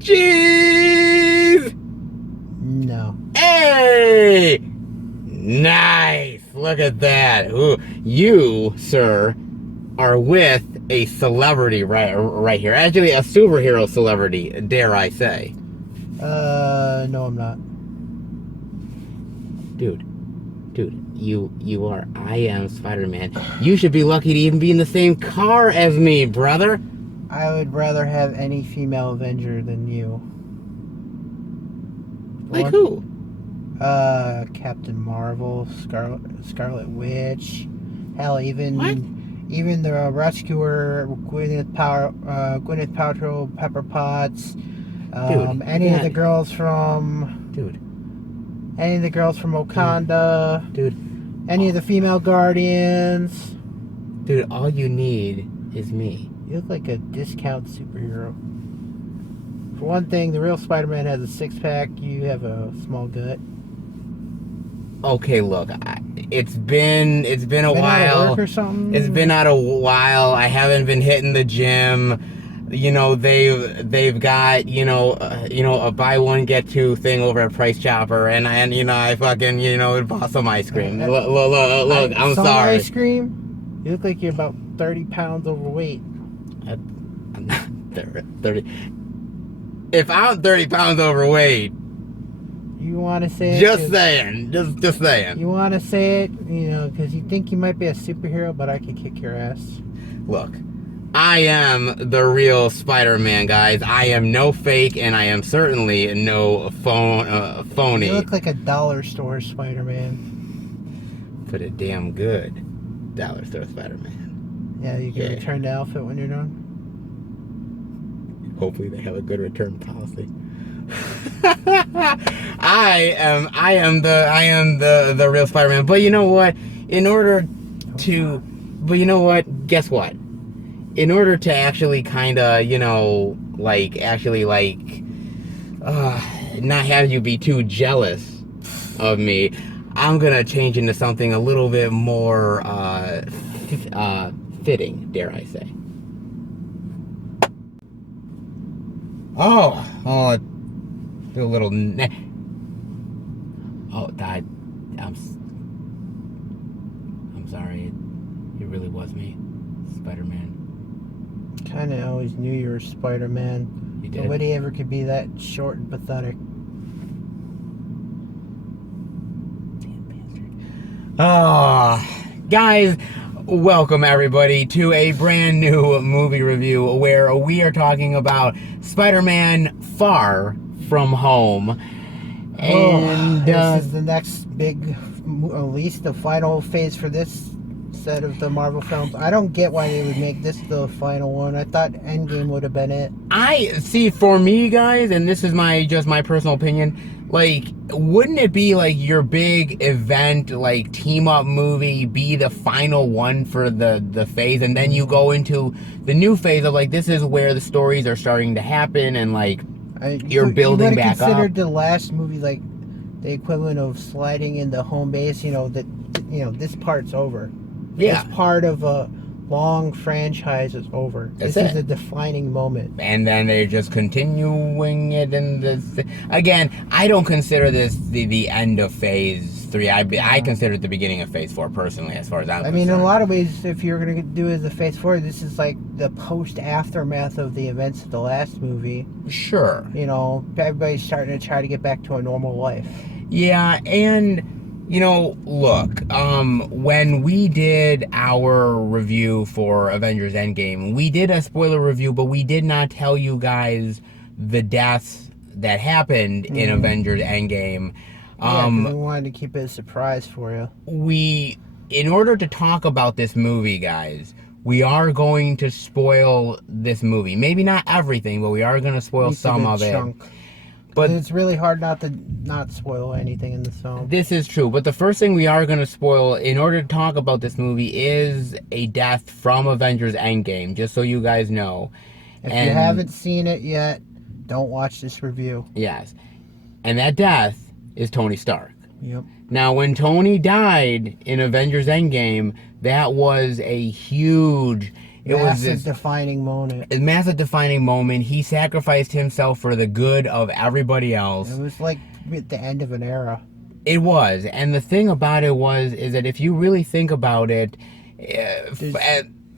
Cheese! No. Hey! Nice! Look at that. Ooh, you, sir, are with a celebrity right here. Actually, a superhero celebrity, dare I say. No, I'm not. Dude, you are. I am Spider-Man. You should be lucky to even be in the same car as me, brother. I would rather have any female Avenger than you. Like who? Captain Marvel, Scarlet Witch, hell, What? even the Rescuer, Gwyneth Paltrow, Pepper Potts, Dude, any of the girls from, dude, Wakanda, dude, any of the female Guardians. dude, all you need is me. You look like a discount superhero. For one thing, the real Spider-Man has a six-pack. You have a small gut. Okay, look, it's been a Been while. out of work or something? It's been out a while. I haven't been hitting the gym. You know, they've got a buy one get two thing over at Price Chopper, and I fucking bought some ice cream. Look, I'm Some sorry. ice cream? You look like you're about 30 pounds overweight. I'm not 30. If I'm 30 pounds overweight, You want to say it? just saying. You want to say it, because you think you might be a superhero, but I could kick your ass. Look, I am the real Spider-Man, guys. I am no fake, and I am certainly no phony. You look like a dollar store Spider-Man. Put it damn good. Dollar store Spider-Man. Yeah, you can return the outfit when you're done. Hopefully they have a good return policy. I am the real Spider-Man. But you know what? Guess what? In order to actually kind of, not have you be too jealous of me, I'm gonna change into something a little bit more fitting, dare I say. Oh, do a little. Oh, Dad, I'm sorry. It really was me, Spider-Man. Kind of always knew you were Spider-Man. You did? Nobody ever could be that short and pathetic. Damn bastard. Guys, welcome everybody to a brand new movie review where we are talking about Spider-Man Far From Home. And this is the next big, at least the final phase for this set of the Marvel films. I don't get why they would make this the final one. I thought Endgame would have been it. I see, for me, guys, and this is just my personal opinion, like, wouldn't it be like your big event, like team up movie, be the final one for the phase, and then you go into the new phase of like, this is where the stories are starting to happen, and like you're building back up. You considered the last movie like the equivalent of sliding into home base. This part's over. Yeah. This part of a long franchise is over. This is a defining moment. And then they're just continuing it in this. Again, I don't consider this the end of phase 3. I consider it the beginning of phase 4 personally, as far as I'm concerned. In a lot of ways, if you're going to do it as a phase 4, this is like the post-aftermath of the events of the last movie. Sure. Everybody's starting to try to get back to a normal life. Yeah, and look, when we did our review for Avengers Endgame, we did a spoiler review, but we did not tell you guys the deaths that happened in Avengers Endgame. We wanted to keep it a surprise for you. In order to talk about this movie, guys, we are going to spoil this movie. Maybe not everything, but we are going to spoil some of it. But it's really hard not to not spoil anything in the film. This is true, but the first thing we are going to spoil in order to talk about this movie is a death from Avengers Endgame, just so you guys know. If you haven't seen it yet, don't watch this review. Yes. And that death is Tony Stark. Yep. Now, when Tony died in Avengers Endgame, that was a huge It was massive defining moment. a massive defining moment. He sacrificed himself for the good of everybody else. It was like at the end of an era. It was, and the thing about it is that if you really think about it,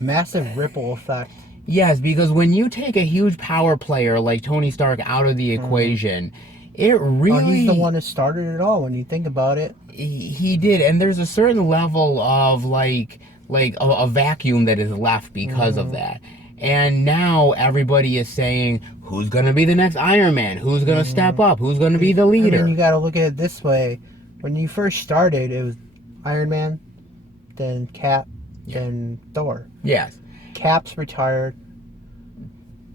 Massive ripple effect. yes, because when you take a huge power player like Tony Stark out of the equation, it really... Well, he's the one who started it all when you think about it. He did, and there's a certain level of like a vacuum that is left because of that. And now everybody is saying, who's going to be the next Iron Man? Who's going to step up? Who's going to be the leader? I mean, you got to look at it this way. When you first started, it was Iron Man, then Cap, then Thor. Yes. Cap's retired.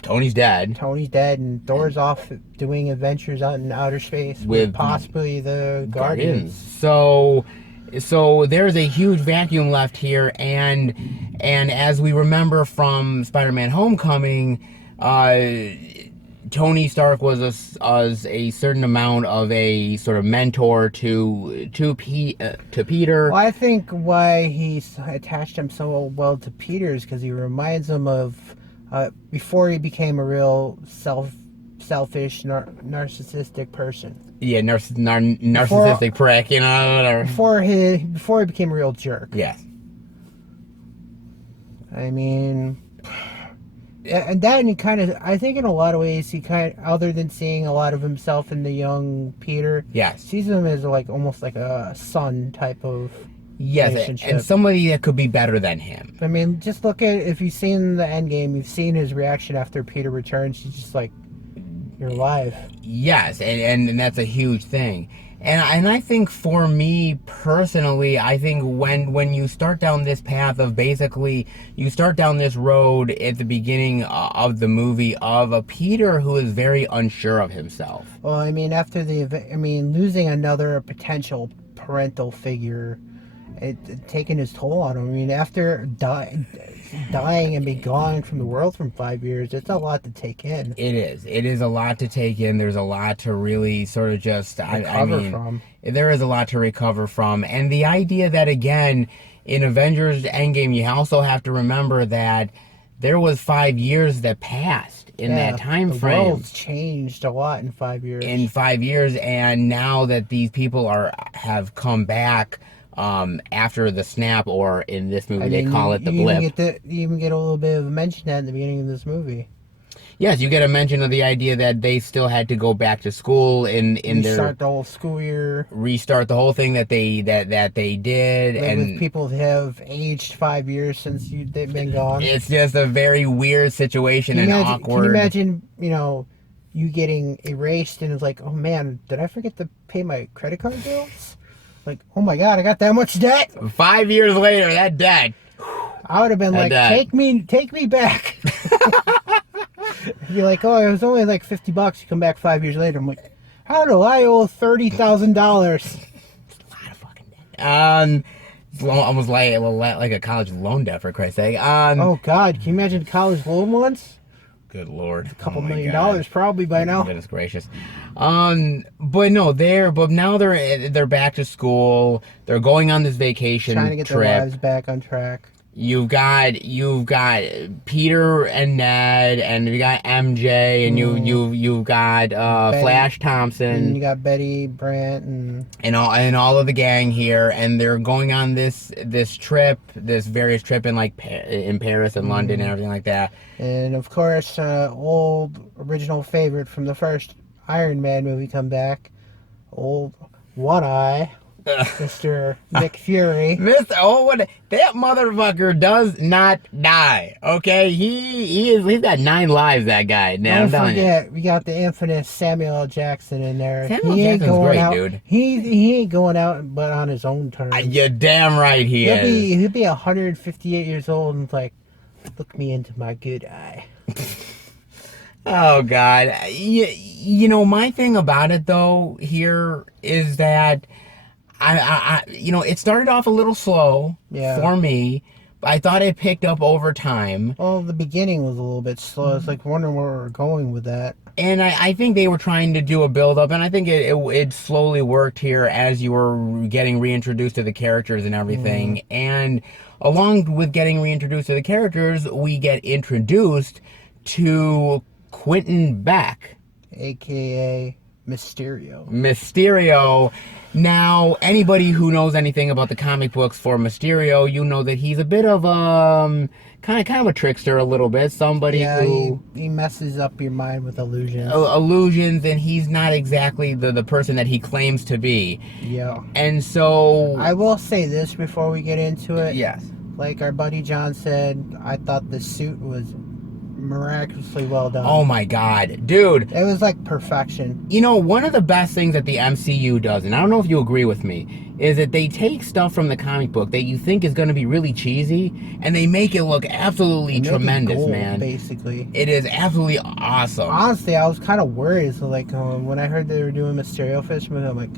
Tony's dead. Tony's dead, and Thor's off doing adventures out in outer space with possibly the Guardians. So there's a huge vacuum left here, and as we remember from Spider-Man: Homecoming, Tony Stark was a certain amount of a sort of mentor to Peter. Well, I think why he's attached him so well to Peter is because he reminds him of before he became a real selfish, narcissistic person. Yeah, narcissistic prick, you know, whatever. Before he became a real jerk. Yes. I mean, and that he kind of, I think in a lot of ways, he kind of, other than seeing a lot of himself in the young Peter, yes, sees him as like almost like a son type of relationship. And somebody that could be better than him. I mean, just look at, if you've seen the Endgame, you've seen his reaction after Peter returns. He's just like, you're alive. Yes, and that's a huge thing. And I think for me personally, I think when you start down this path of basically, you start down this road at the beginning of the movie of a Peter who is very unsure of himself. Well, I mean, after losing another potential parental figure, it taking his toll on him. I mean, after dying and be gone from the world for 5 years, it's a lot to take in. It is a lot to take in. There's a lot to really sort of just recover from. There is a lot to recover from, and the idea that, again, in Avengers Endgame, you also have to remember that there was 5 years that passed in that time frame. The world's changed a lot in 5 years. And now that these people have come back after the snap, or in this movie they call it the blip. You even get a little bit of a mention at the beginning of this movie. Yes, you get a mention of the idea that they still had to go back to school restart the whole school year, restart the whole thing that they did, and with people that have aged 5 years since they've been gone. It's just a very weird situation and awkward. Can you imagine, you getting erased and it's like, oh man, did I forget to pay my credit card bills? Like, oh my god, I got that much debt. 5 years later, that debt. I would have been like, take me back. You'd be like, oh, it was only like $50. You come back 5 years later. I'm like, how do I owe $30,000? It's a lot of fucking debt. It's almost like a college loan debt, for Christ's sake. Oh God, can you imagine college loan ones? Good Lord. A couple $1 million probably by now. Goodness gracious. But now they're back to school. They're going on this vacation trying to get trip. their lives back on track. You've got Peter and Ned, and you got MJ, and you've got Flash Thompson, and you got Betty Brant, and all of the gang here, and they're going on this trip, this various trip in in Paris and London and everything like that. And of course, old original favorite from the first Iron Man movie come back, old One Eye. Mr. Nick Fury. That motherfucker does not die. Okay, he's got 9 lives. That guy. Now, don't forget, we got the infamous Samuel L. Jackson in there. Samuel Jackson's great, dude. He ain't going out, but on his own terms. You're damn right he is. He'll be 158 years old and like, look me into my good eye. Oh God, my thing about it though here is that. It started off a little slow for me. I thought it picked up over time. Well, the beginning was a little bit slow. It's like wondering where we're going with that. And I think they were trying to do a build-up, and I think it slowly worked here as you were getting reintroduced to the characters and everything. And along with getting reintroduced to the characters, we get introduced to Quentin Beck, aka Mysterio. Mysterio. Now, anybody who knows anything about the comic books for Mysterio, you know that he's a bit of kind of a trickster a little bit. Somebody who he messes up your mind with illusions. Illusions, and he's not exactly the person that he claims to be. Yeah. And so I will say this before we get into it. Yes. Like our buddy John said, I thought the suit was miraculously well done. Oh my god, dude. It was like perfection. You know, one of the best things that the MCU does, and I don't know if you agree with me, is that they take stuff from the comic book that you think is going to be really cheesy, and they make it look absolutely tremendous, gold, man. Basically. It is absolutely awesome. Honestly, I was kind of worried. So, like, when I heard they were doing Mysterio Fishman, I'm like,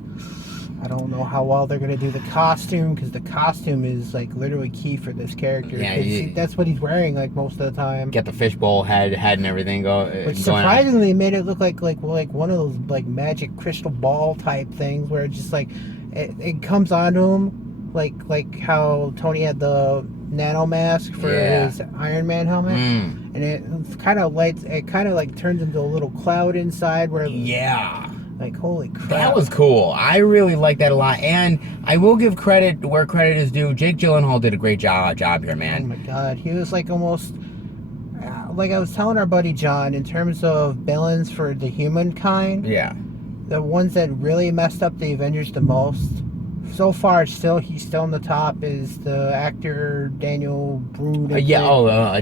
I don't know how well they're going to do the costume, because the costume is, like, literally key for this character. Yeah, that's what he's wearing, like, most of the time. Get the fishbowl head and everything Which surprisingly made it look like one of those, like, magic crystal ball type things where it's just, like, it comes onto him, like how Tony had the nano mask for his Iron Man helmet. And it kind of like turns into a little cloud inside where like, holy crap. That was cool. I really like that a lot. And I will give credit where credit is due. Jake Gyllenhaal did a great job here, man. Oh my god. He was like almost, like I was telling our buddy John, in terms of villains for the humankind. Yeah. The ones that really messed up the Avengers the most, so far he's still in the top, is the actor Daniel Brühl.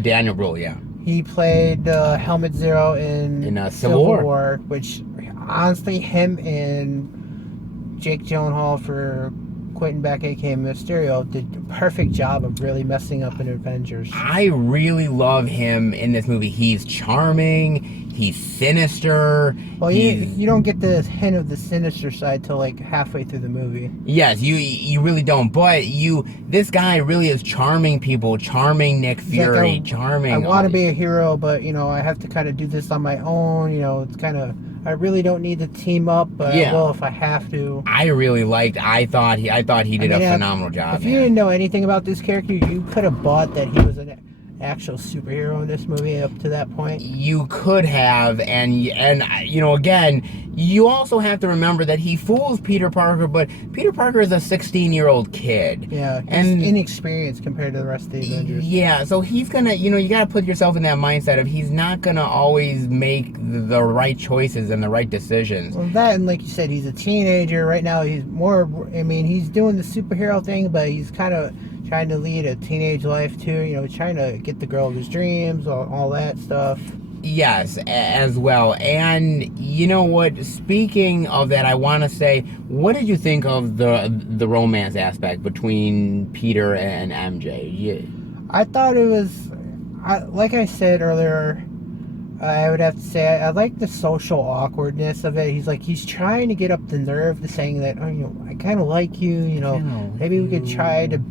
Daniel Brühl, yeah. He played Helmet Zero in Civil War, which honestly, him and Jake Gyllenhaal for Quentin Beck, aka Mysterio, did a perfect job of really messing up in Avengers. I really love him in this movie. He's charming. He's sinister. Well, you don't get the hint of the sinister side till like halfway through the movie. Yes, you really don't. But this guy really is charming people, charming Nick Fury, charming. I want to be a hero, but I have to kind of do this on my own. It's kind of, I really don't need to team up, but I will if I have to. I thought he did a phenomenal job. If you didn't know anything about this character, you could have bought that he was an actual superhero in this movie up to that point. You could have, and again, you also have to remember that he fools Peter Parker, but Peter Parker is a 16-year-old kid. Yeah, he's inexperienced compared to the rest of the Avengers. Yeah, so he's gonna, you gotta put yourself in that mindset of he's not gonna always make the right choices and the right decisions. Well, that, and like you said, he's a teenager right now. He's he's doing the superhero thing, but he's kind of trying to lead a teenage life too, trying to get the girl of his dreams, all that stuff. Yes, as well. And you know what? Speaking of that, I want to say, what did you think of the romance aspect between Peter and MJ? Yeah. I thought it was, like I said earlier, I would have to say I like the social awkwardness of it. He's trying to get up the nerve to saying that, I kind of like you, maybe we could try to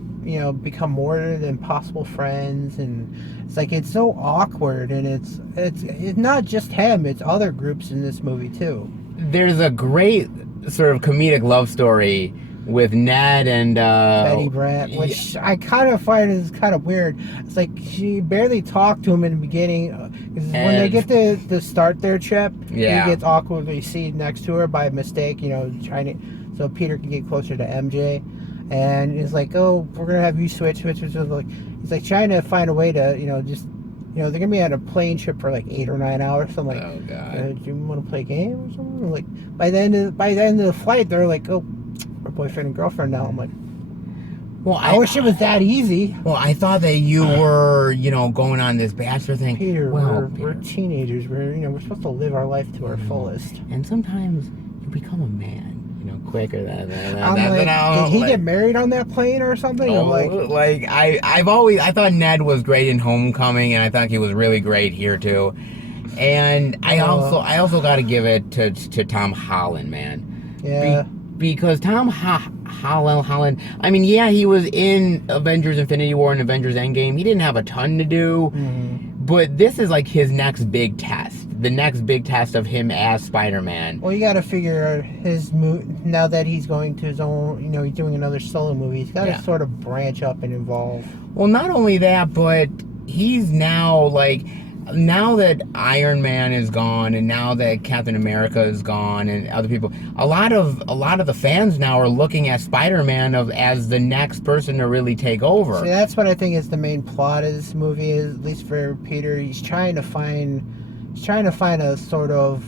become more than possible friends. And it's so awkward, and it's not just him, it's other groups in this movie too. There's a great sort of comedic love story with Ned and Betty Brant, which I kind of find is kind of weird. It's like she barely talked to him in the beginning, because when they get to start their trip, he gets awkwardly seated next to her by mistake, trying to, so Peter can get closer to MJ. And it's like, oh, we're gonna have you switch. He's like trying to find a way to, they're gonna be on a plane trip for like 8 or 9 hours. So I'm like, oh god, do you want to play a game or something? Like by the end of the flight, they're like, oh, we're boyfriend and girlfriend now. I'm like, well, I wish it was that easy. Well, I thought that you were, going on this bachelor thing. Peter, we're teenagers. We're supposed to live our life to our fullest. And sometimes you become a man. Quicker than did he get married on that plane or something? I thought Ned was great in Homecoming, and I thought he was really great here too. And I also got to give it to Tom Holland, man. Yeah. Because Tom Holland, I mean, yeah, he was in Avengers Infinity War and Avengers Endgame. He didn't have a ton to do, but this is like his next big test. the next big test of him as Spider-Man. Well, you got to figure now that he's going to his own, he's doing another solo movie. He's got to sort of branch up and evolve. Well, not only that, but he's now like, now that Iron Man is gone, and now that Captain America is gone, and other people, a lot of the fans now are looking at Spider-Man as the next person to really take over. See, that's what I think is the main plot of this movie. Is, at least for Peter, he's trying to find a sort of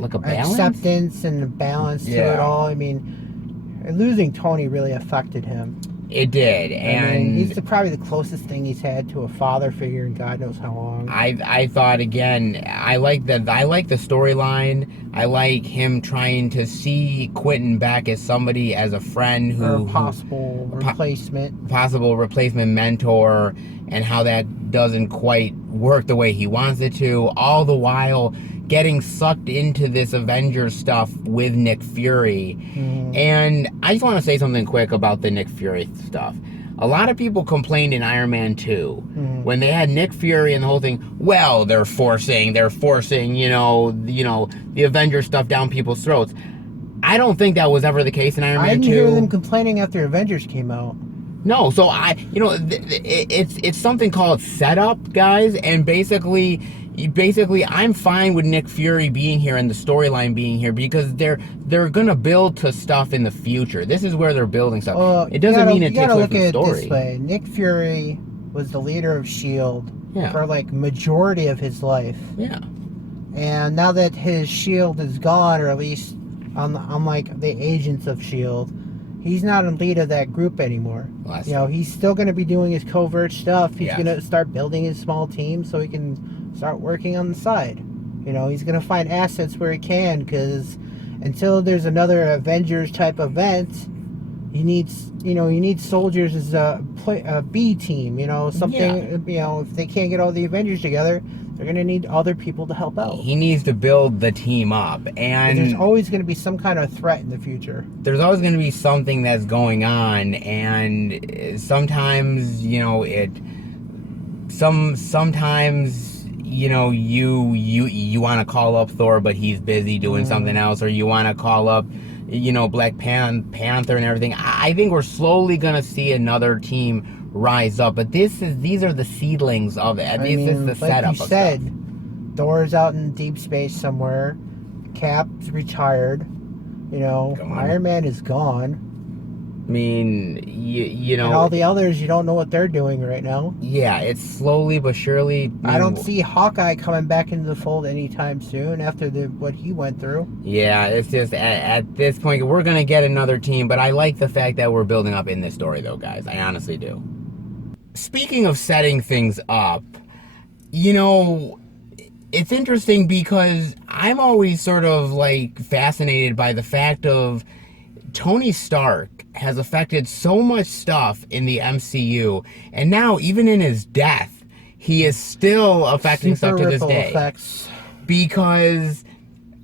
like a balance? Acceptance and a balance to it all. I mean, losing Tony really affected him. It did, and he's probably the closest thing he's had to a father figure in God knows how long. I thought, again, I like the storyline. I like him trying to see Quentin back as somebody, as a friend who possible replacement mentor, and how that doesn't quite work the way he wants it to. All the while getting sucked into this Avengers stuff with Nick Fury. And I just want to say something quick about the Nick Fury stuff. A lot of people complained in Iron Man 2 when they had Nick Fury and the whole thing. Well, they're forcing, the Avengers stuff down people's throats. I don't think that was ever the case in Iron Man 2. I didn't hear them complaining after Avengers came out. No, so it's something called setup, guys, and basically I'm fine with Nick Fury being here and the storyline being here, because they're gonna build to stuff in the future. This is where they're building stuff. It doesn't mean it takes away from the story. You gotta look at it this way. Nick Fury was the leader of S.H.I.E.L.D. for like majority of his life. Yeah. And now that his S.H.I.E.L.D. is gone, or at least unlike the agents of S.H.I.E.L.D., he's not a lead of that group anymore. Well, he's still going to be doing his covert stuff. He's going to start building his small team so he can start working on the side. He's going to find assets where he can, because until there's another Avengers type event, he needs soldiers as a B team. Something. If they can't get all the Avengers together, they're going to need other people to help out. He needs to build the team up. And there's always going to be some kind of threat in the future. There's always going to be something that's going on. And sometimes, sometimes, you want to call up Thor, but he's busy doing something else. Or you want to call up, Black Panther and everything. I think we're slowly going to see another team rise up, but these are the seedlings of it. This is the setup. Like you said, Thor's out in deep space somewhere. Cap's retired. Iron Man is gone. I mean, and all the others, you don't know what they're doing right now. Yeah, it's slowly but surely. I don't see Hawkeye coming back into the fold anytime soon after what he went through. Yeah, it's just at this point we're gonna get another team, but I like the fact that we're building up in this story, though, guys. I honestly do. Speaking of setting things up, it's interesting because I'm always sort of like fascinated by the fact of Tony Stark has affected so much stuff in the MCU, and now even in his death, he is still affecting stuff to this day. Effects. Because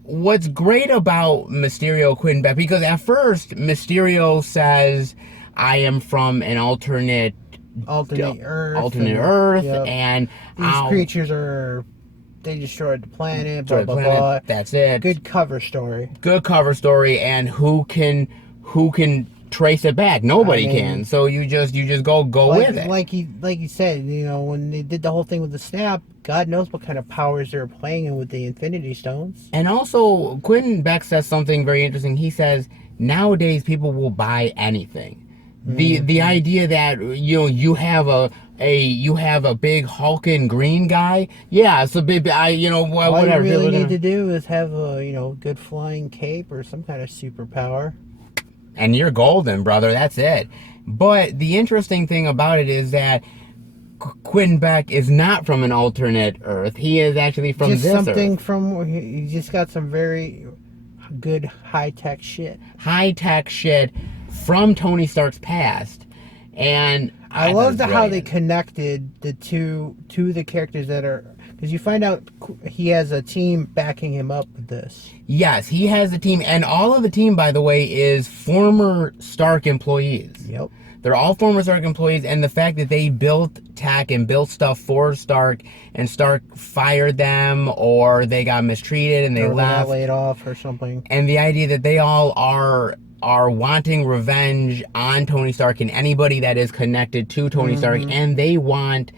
what's great about Mysterio Quentin Beck, because at first Mysterio says, "I am from an alternate Earth, yep. And these creatures they destroyed the planet, blah blah blah." That's it. Good cover story. And who can trace it back? Nobody can. So you just go with it. Like you said, when they did the whole thing with the snap, God knows what kind of powers they were playing in with the Infinity Stones. And also, Quentin Beck says something very interesting. He says nowadays people will buy anything. The idea that you have a big hulking green guy, it's a big all whatever. You really need to do is have a good flying cape or some kind of superpower, and you're golden, brother. That's it. But the interesting thing about it is that Quentin Beck is not from an alternate Earth. He is actually from this Earth. He just got some very good high-tech shit. High-tech shit from Tony Stark's past. And I love how they connected the two to the characters that are, Because you find out he has a team backing him up with this. Yes, he has a team, and all of the team, by the way, is former Stark employees. Yep. They're all former Stark employees, and the fact that they built tech and built stuff for Stark, and Stark fired them, or they got mistreated and they left, got laid off or something. and the idea that they all are wanting revenge on Tony Stark and anybody that is connected to Tony Stark, and they want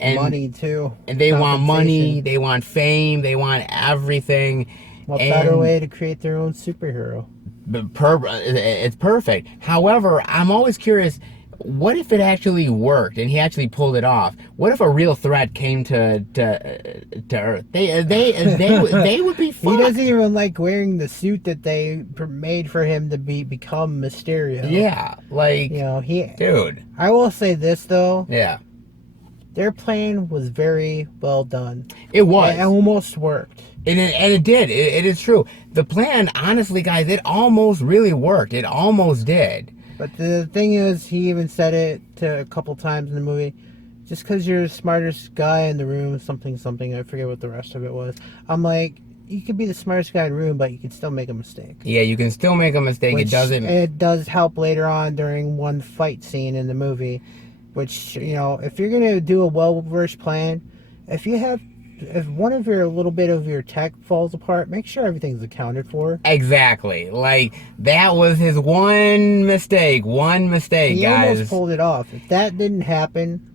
money too, and they want money, they want fame, they want everything. What better way to create their own superhero? It's perfect. However, I'm always curious, what if it actually worked and he actually pulled it off? What if a real threat came to Earth? They would be fucked. He doesn't even like wearing the suit that they made for him to become Mysterio. Yeah, like, you know, dude. I will say this though. Yeah. Their plan was very well done. It was. It almost worked. And it did. It is true. The plan, honestly, guys, it almost really worked. It almost did. But the thing is, he even said it a couple times in the movie. Just because you're the smartest guy in the room, something, I forget what the rest of it was. I'm like, you could be the smartest guy in the room, but you can still make a mistake. Yeah, you can still make a mistake. It doesn't. It does help later on during one fight scene in the movie. Which, you know, if you're going to do a well-versed plan, if one of your little bit of your tech falls apart, make sure everything's accounted for. Exactly. Like, that was his one mistake, guys. He almost pulled it off. If that didn't happen,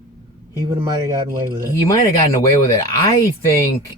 he might have gotten away with it. He might have gotten away with it. I think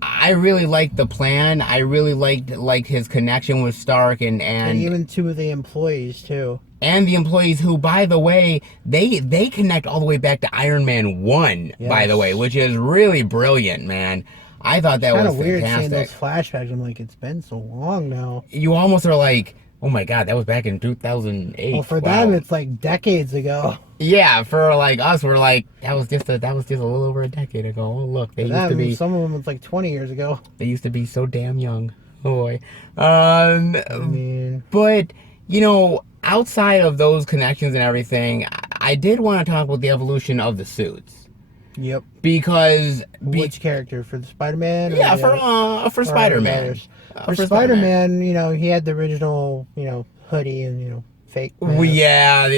I really liked the plan. I really liked his connection with Stark and even two of the employees too. And the employees who, by the way, they connect all the way back to Iron Man 1, yes. By the way, which is really brilliant, man. I thought that was fantastic. Kind of weird seeing those flashbacks. I'm like, it's been so long now. You almost are like, oh my God, that was back in 2008. Well, for them, it's like decades ago. Yeah, for like us, we're like, that was just a little over a decade ago. Oh, look, they used to be. Some of them was like 20 years ago. They used to be so damn young. Oh boy. I mean, but you know, outside of those connections and everything, I did want to talk about the evolution of the suits. Yep. Because which character, for the Spider-Man? Yeah, for Spider-Man. For Spider-Man, you know, he had the original, you know, hoodie and, you know, fake mask. I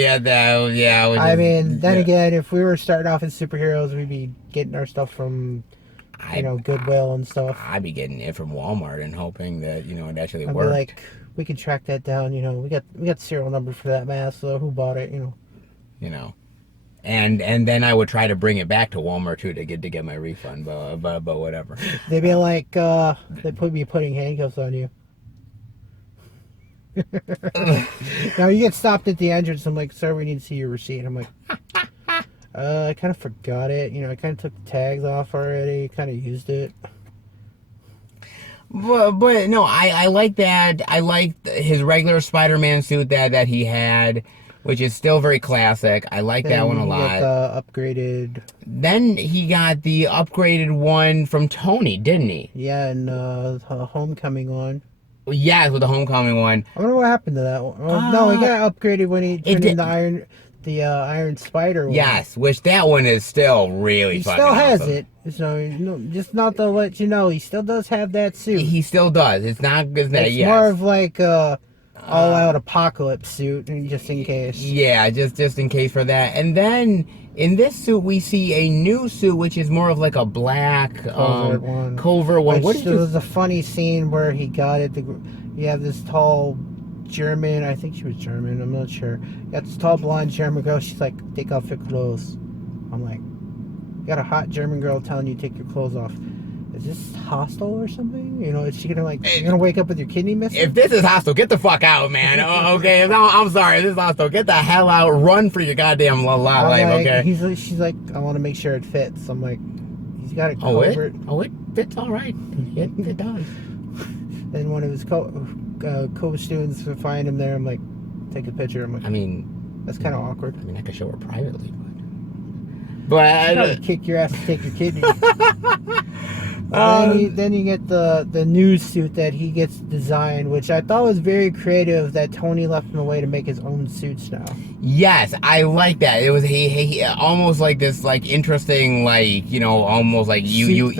mean, then again, if we were starting off as superheroes, we'd be getting our stuff from, you know, Goodwill and stuff. I'd be getting it from Walmart and hoping that, you know, it actually worked. I'd be like, we could track that down, you know. We got the serial number for that mask, so who bought it, you know. You know. And then I would try to bring it back to Walmart too to get my refund, but whatever. They'd be like, they'd be putting handcuffs on you. Now you get stopped at the entrance. I'm like, sir, we need to see your receipt. I'm like, I kind of forgot it. You know, I kind of took the tags off already. Kind of used it. But no, I like that. I like his regular Spider-Man suit that he had, which is still very classic. I like that one a lot. Upgraded. Then he got the upgraded one from Tony, didn't he? Yeah, and the Homecoming one. Yeah, with the Homecoming one. I wonder what happened to that one. No, he got upgraded when he turned into Iron Spider one. Yes, which that one is still really fucking awesome. He still has it. So, just not to let you know, he still does have that suit. He still does. It's more of like all-out apocalypse suit, just in case. Yeah, just in case for that. And then in this suit, we see a new suit, which is more of like a black covert one. There was a funny scene where he got it. You have this tall German, I think she was German, I'm not sure. You got this tall blonde German girl. She's like, take off your clothes. I'm like, you got a hot German girl telling you to take your clothes off. Is this hostile or something? You know, is she gonna you're gonna wake up with your kidney missing? If this is hostile, get the fuck out, man. Okay, I'm sorry, if this is hostile, get the hell out. Run for your goddamn life, okay? She's like, I want to make sure it fits. I'm like, he's got it covered. It fits all right. It does. Then one of his co-students would find him there. I'm like, take a picture. I'm like, I mean, that's kind of awkward. I mean, I could show her privately, but I'd kick your ass to take your kidney. Then you get the new suit that he gets designed, which I thought was very creative. That Tony left him away to make his own suits now. Yes, I like that. It was he almost like this like interesting like almost like you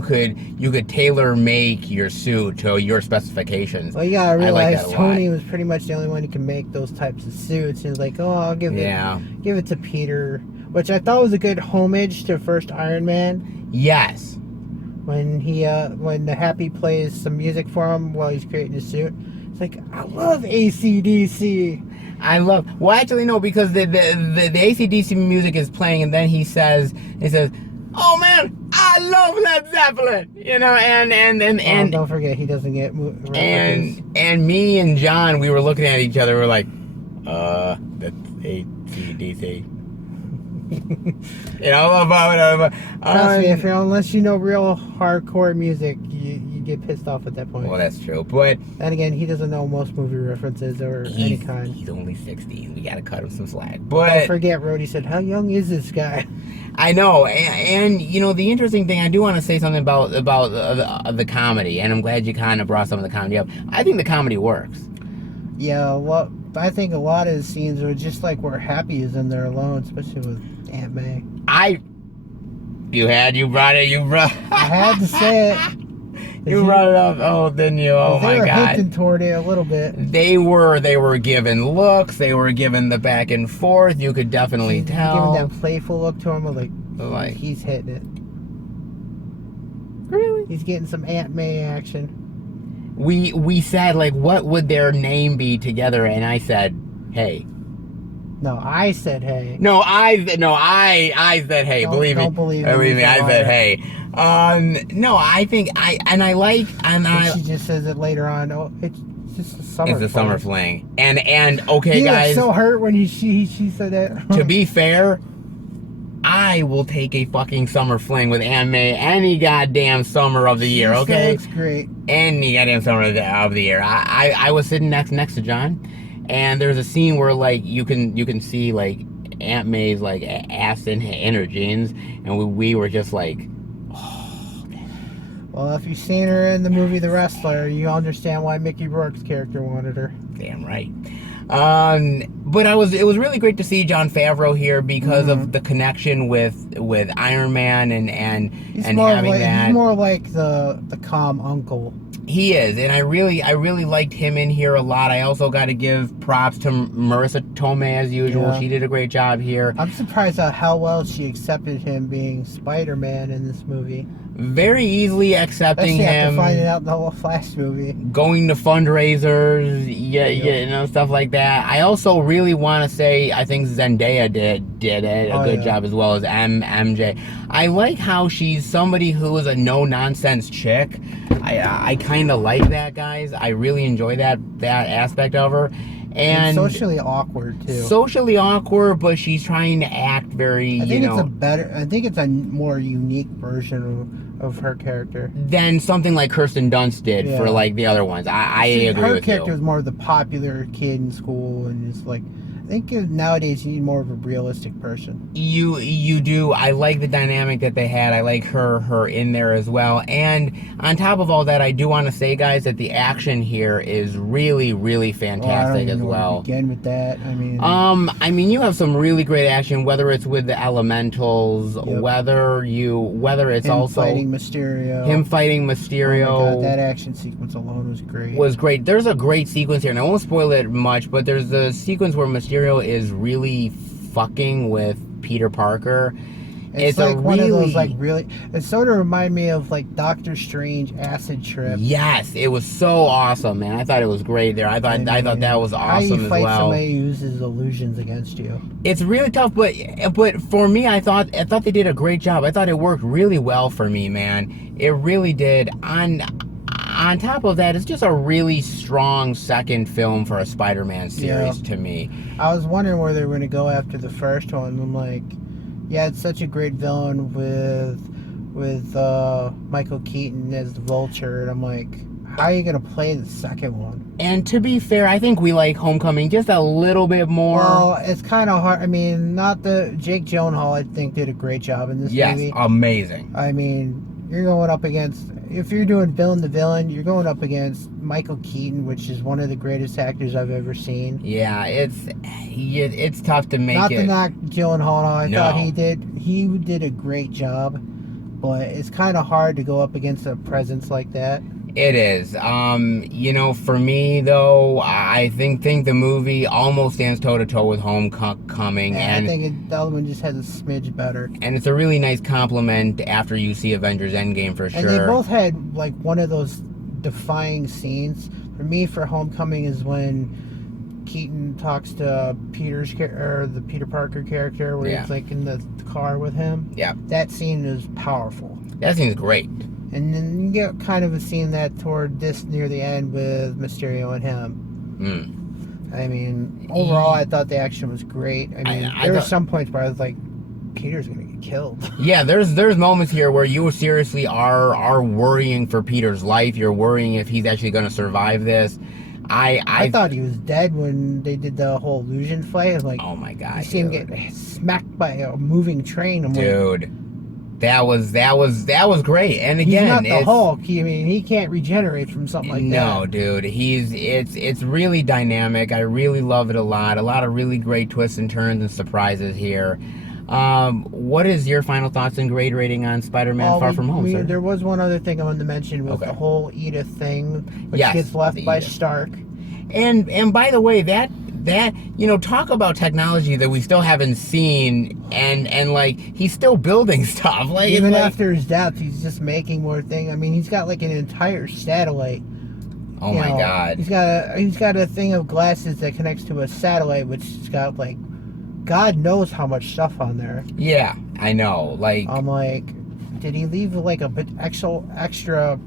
could tailor make your suit to your specifications. Well, you gotta realize like Tony was pretty much the only one who can make those types of suits. And like, oh, I'll give it to Peter, which I thought was a good homage to first Iron Man. Yes. When the Happy plays some music for him while he's creating his suit, it's like, I love AC/DC. Well, actually no, because the AC/DC music is playing, and then he says, "Oh man, I love Led Zeppelin," and don't forget he doesn't get references. and me and John, we were looking at each other, we're like, that's AC/DC. Trust me, unless you know real hardcore music, you get pissed off at that point. Well, that's true, but then again, he doesn't know most movie references or any kind. He's only 60. We gotta cut him some slack. But don't forget, Rhodey said, "How young is this guy?" I know, and the interesting thing, I do want to say something about the comedy, and I'm glad you kind of brought some of the comedy up. I think the comedy works. Yeah, well, I think a lot of the scenes are just like where Happy is in there alone, especially with Aunt May. You brought it. I had to say it. You brought it up. Oh, didn't you? Oh my God. They were hinting toward it a little bit. They were given looks. They were given the back and forth. You could definitely tell. Giving that playful look to him, like he's hitting it. Really? He's getting some Aunt May action. We said, like, what would their name be together? And I said, hey. No, I said hey. I said hey. Believe me. Don't believe me. I said hey. No, I think she just says it later on. Oh, it's just a summer. It's a summer fling. And okay, he guys. He was so hurt when she said that. To be fair, I will take a fucking summer fling with Aunt May any goddamn summer of the year. Okay. Looks great. Any goddamn summer of the year. I was sitting next to John. And there's a scene where like you can see like Aunt May's like ass in her jeans, and we were just like, oh. Well, if you've seen her in the movie The Wrestler, you understand why Mickey Rourke's character wanted her. Damn right. But it was really great to see Jon Favreau here because of the connection with Iron Man and having that. He's more like the calm uncle. He is, and I really liked him in here a lot. I also got to give props to Marissa Tomei as usual. Yeah. She did a great job here. I'm surprised at how well she accepted him being Spider-Man in this movie. Very easily accepting him. After finding out the whole Flash movie. Going to fundraisers, stuff like that. I also really want to say I think Zendaya did a good job as well as MJ. I like how she's somebody who is a no-nonsense chick. I kind of like that, guys. I really enjoy that aspect of her. And socially awkward too. Socially awkward, but she's trying to act very. I think it's a more unique version of her character than something like Kirsten Dunst did for like the other ones. I agree with you. Her character was more of the popular kid in school, and just like. I think nowadays you need more of a realistic person. You do. I like the dynamic that they had. I like her in there as well. And on top of all that, I do want to say, guys, that the action here is really, really fantastic as well. Again with that, I mean, you have some really great action, whether it's with the elementals, whether it's him also fighting Mysterio. Him fighting Mysterio. Oh my God, that action sequence alone was great. There's a great sequence here, and I won't spoil it much, but there's a sequence where Mysterio is really fucking with Peter Parker. It's like one of those really. It sort of reminded me of like Doctor Strange acid trip. Yes, it was so awesome, man. I thought it was great there. I thought that was awesome as well. How you fight somebody who uses illusions against you? It's really tough, but for me, I thought they did a great job. I thought it worked really well for me, man. It really did. On top of that, it's just a really strong second film for a Spider-Man series to me. I was wondering where they were going to go after the first one. I'm like, yeah, it's such a great villain with Michael Keaton as the Vulture, and I'm like, how are you going to play the second one? And to be fair, I think we like Homecoming just a little bit more. Well, it's kind of hard. I mean, Jake Gyllenhaal, I think, did a great job in this movie. Yes, amazing. I mean, you're going up against, if you're doing villain to villain, you're going up against Michael Keaton, which is one of the greatest actors I've ever seen. Yeah, it's tough to make Not to it. knock Gyllenhaal, I thought No, he did a great job, but it's kind of hard to go up against a presence like that. it is. For me though, I think the movie almost stands toe to toe with Homecoming, Yeah, I think the other one just has a smidge better. and it's a really nice compliment after you see Avengers Endgame for And they sure. both had like one of those defying scenes. For me, for Homecoming is when Keaton talks to the Peter Parker character, where Yeah. he's like in the car with him. Yeah, That scene is powerful. that seems great. And then you get kind of a scene that toward this near the end with Mysterio and him. I mean, overall, I thought the action was great. I mean, there were some points where I was like, Peter's gonna get killed. Yeah, there's moments here where you seriously are worrying for Peter's life. You're worrying if he's actually going to survive this. I thought he was dead when they did the whole illusion fight. I was like, oh my god, you see him get smacked by a moving train. I'm like, dude, that was great. And he's again, not the Hulk. I mean, he can't regenerate from something like that. no, dude, it's really dynamic. I really love it a lot. A lot of really great twists and turns and surprises here. What is your final thoughts and grade rating on Spider-Man Far From Home, sir? There was one other thing I wanted to mention was Okay. the whole Edith thing, which Yes, gets left the by Edith. Stark. And by the way, that talk about technology that we still haven't seen, and like he's still building stuff. Like Even like, after his death, he's just making more things. I mean, he's got like an entire satellite. oh my god, He's got a thing of glasses that connects to a satellite, which has got like, God knows how much stuff on there. yeah, I know. Like I'm like, did he leave like a bit extra?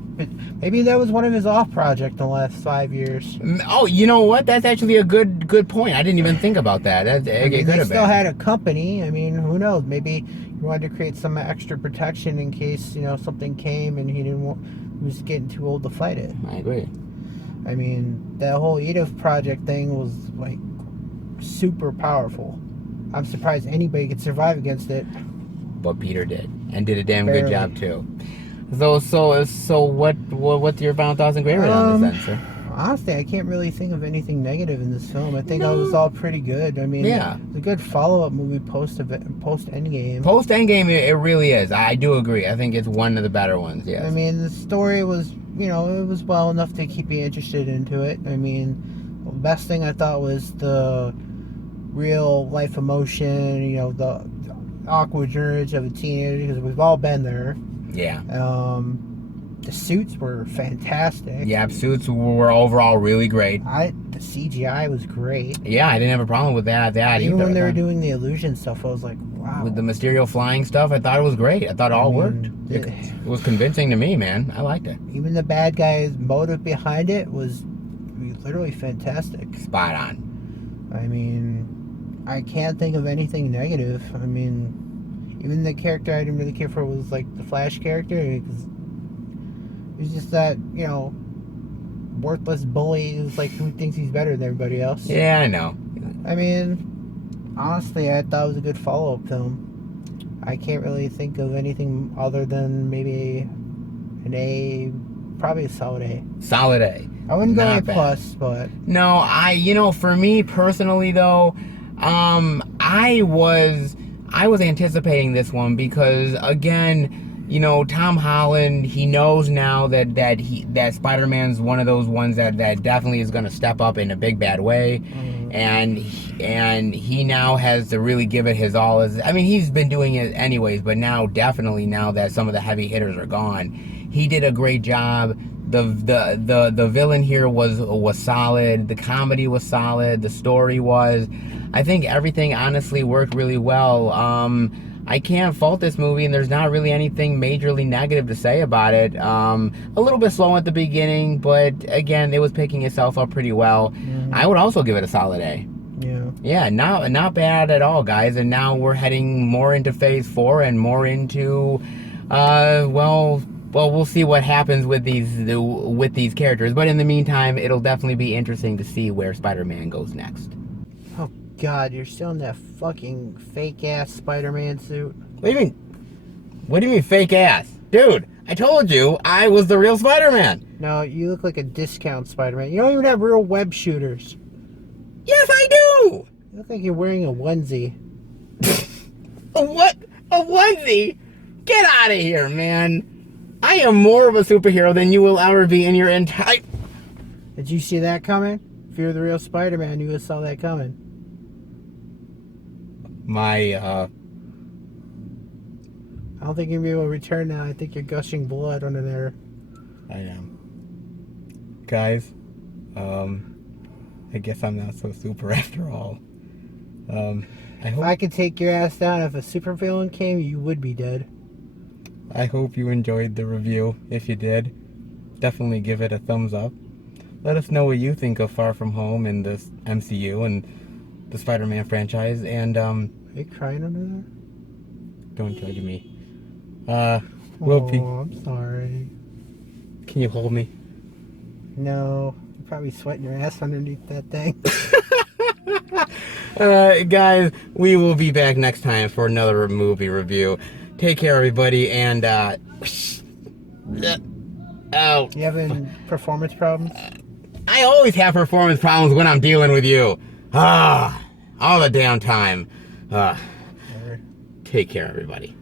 Maybe that was one of his off projects in the last 5 years. oh, you know what? That's actually a good point. I didn't even think about that. It I mean, could they have still been. had a company. I mean, who knows? Maybe he wanted to create some extra protection in case something came and he didn't want. He was getting too old to fight it. I agree. I mean, that whole Edith project thing was like super powerful. I'm surprised anybody could survive against it. But Peter did, and did a damn Barely. good job too. So what's your final thoughts and grade rating on this then, sir? Honestly, I can't really think of anything negative in this film. I think it was all pretty good. I mean, Yeah. it's a good follow-up movie post Endgame. Post Endgame, it really is. I do agree. I think it's one of the better ones. Yes. I mean, the story was, it was well enough to keep you interested into it. I mean, the best thing I thought was the real life emotion, the awkward urge of a teenager, because we've all been there. yeah. The suits were fantastic. Yeah, suits were overall really great. The CGI was great. Yeah, I didn't have a problem with that Even either. when they were doing the illusion stuff, I was like, wow. With the Mysterio flying stuff, I thought it was great. I thought it all worked. mean, It was convincing to me, man. I liked it. Even the bad guy's motive behind it was literally fantastic. Spot on. I mean, I can't think of anything negative. I mean, even the character I didn't really care for was like the Flash character, because he's just that, worthless bully who's like, who thinks he's better than everybody else. Yeah, I know. I mean, honestly, I thought it was a good follow-up film. I can't really think of anything other than maybe an A, probably a solid A. Solid A. I wouldn't go Not A bad. plus, but No, for me personally though, I was anticipating this one because again, Tom Holland, he knows now that Spider-Man's one of those ones that definitely is going to step up in a big bad way, and he now has to really give it his all. I mean, he's been doing it anyways, but now definitely now that some of the heavy hitters are gone, he did a great job. The villain here was solid. The comedy was solid. The story was. I think everything honestly worked really well. I can't fault this movie, and there's not really anything majorly negative to say about it. A little bit slow at the beginning, but again, it was picking itself up pretty well. I would also give it a solid A. yeah. Yeah, not bad at all, guys. And now we're heading more into Phase 4 and more into, well, we'll see what happens with these characters. But in the meantime, it'll definitely be interesting to see where Spider-Man goes next. Oh God, you're still in that fucking fake ass Spider-Man suit. What do you mean? What do you mean fake ass? Dude, I told you I was the real Spider-Man. No, you look like a discount Spider-Man. You don't even have real web shooters. Yes, I do. You look like you're wearing a onesie. A what? A onesie? Get out of here, man. I am more of a superhero than you will ever be in your entire... Did you see that coming? If you're the real Spider-Man, you would have saw that coming. My, I don't think you'll be able to return now. I think you're gushing blood under there. I am. Guys, I guess I'm not so super after all. I If hope... I could take your ass down, if a supervillain came, you would be dead. I hope you enjoyed the review. If you did, definitely give it a thumbs up. Let us know what you think of Far From Home and this MCU and the Spider-Man franchise. And Are you crying under there? don't judge me. I'm sorry. Can you hold me? No, you're probably sweating your ass underneath that thing. Guys, we will be back next time for another movie review. Take care, everybody, and oh. You having performance problems? I always have performance problems when I'm dealing with you. All the damn time. Take care, everybody.